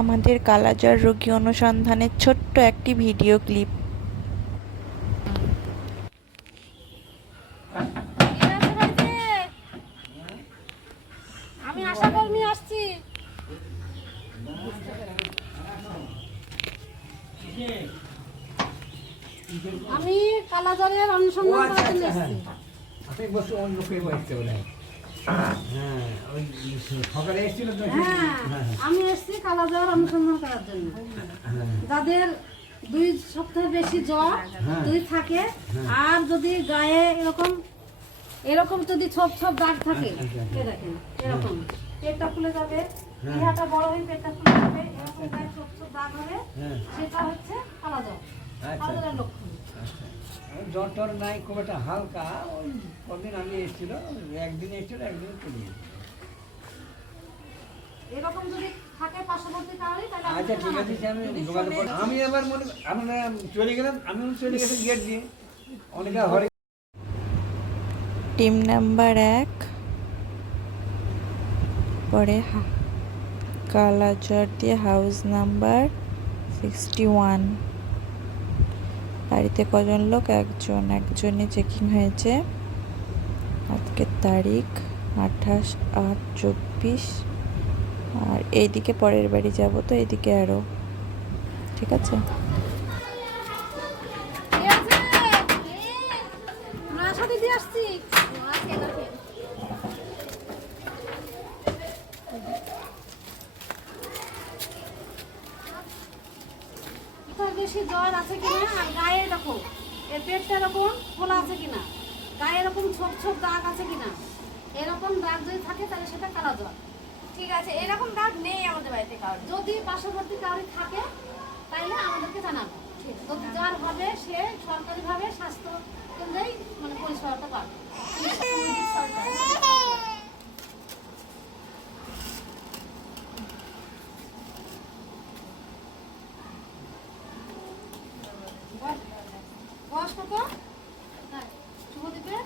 আমাদের কালাজ্বর রোগী অনুসন্ধানের ছোট্ট একটি ভিডিও ক্লিপ। আমি আশা কর্মী আসছি। আমি কালাজ্বরের অনুসন্ধান করার জন্য এসেছি। আপনি বসে অন্য কেউ আসতে বলে। হ্যাঁ, ওই সকালে এসেছিল তো। আমি এসেছি কালাজ্বর অনুসন্ধান করার জন্য। যাদের 2 সপ্তাহের বেশি জ্বর যদি থাকে আর যদি গায়ে এরকম যদি ছোপ ছোপ দাগ থাকে, দেখেন এরকম পেটটা ফুলে যাবে, ইহাটা বড় হয়ে পেটটা ফুলে যাবে, এরকম গায়ে ছোপ ছোপ দাগ হবে, সেটা হচ্ছে কালাজ্বর। কালাজ্বরের লক্ষণ। জ্বর টর নাই, খুব একটা হালকা। ওই কদিন আগে এসেছিল, একদিন এসেছিল, একদিন চলে গেছে। এরকম যদি থাকে পার্শ্ববর্তী কারণে তাহলে আচ্ছা ঠিক আছে, আমি আবার আমরা চলে গেলাম, আমি চলে গেছি গেট দিয়ে। অনেকে হরে টিম নাম্বার 1 পরে কালাজ্বর দিয়ে হাউস নাম্বার 61। বাড়িতে কজন লোক? একজনই চেকিং হয়েছে। আজকের তারিখ 28/8/24। আর এইদিকে পরের বাড়ি যাব, তো এইদিকে আরও ঠিক আছে। বেশি জ্বর আছে কিনা, আর গায়ে এরকম এর পেটটা এরকম খোলা আছে কিনা, গায়ে এরকম ছোপ ছোপ দাগ আছে কিনা, এরকম দাগ যদি থাকে তাহলে সেটা কালাজ্বর। ঠিক আছে, এরকম দাগ নেই আমাদের বাড়িতে কারোর। যদি পার্শ্ববর্তী কারোর থাকে তাহলে আমাদেরকে জানাবো। যদি যার হবে সে সরকারিভাবে স্বাস্থ্য কেন্দ্রেই মানে পরিষেবাটা পাবে। বয়স কত? শুভদীপের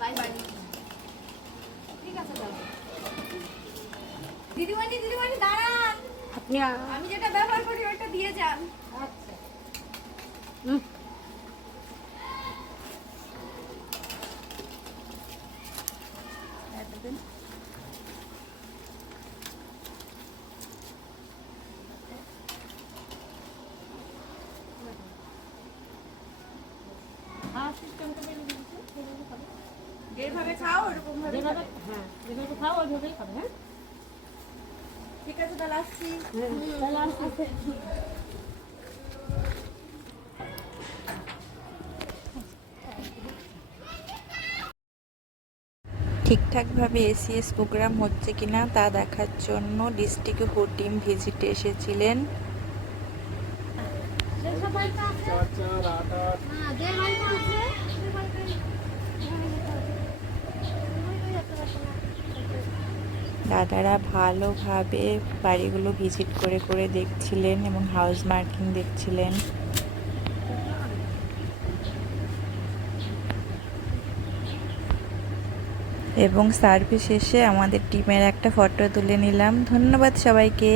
বাই বাই। ঠিক আছে, দিদিমণি দাঁড়ান, আপনি আমি যেটা ব্যবহার করি ওটা দিয়ে যান। আচ্ছা। যেভাবে খাও ওরকম ভাবে খাবে। যেভাবে খাও ওইভাবেই খাবে। হ্যাঁ, ঠিক আছে, তাহলে আসছি। তাহলে আসছি। ঠিকঠাকভাবে এসিএস প্রোগ্রাম হচ্ছে কিনা তা দেখার জন্য ডিস্ট্রিক্ট টিম ভিজিটে এসেছিলেন। দাদারা ভালোভাবে বাড়িগুলো ভিজিট করে করে দেখছিলেন এবং হাউস মার্কিং দেখছিলেন। এবং সার্ভিস শেষে আমাদের টিমের একটা ফটো তুলে নিলাম। ধন্যবাদ সবাইকে।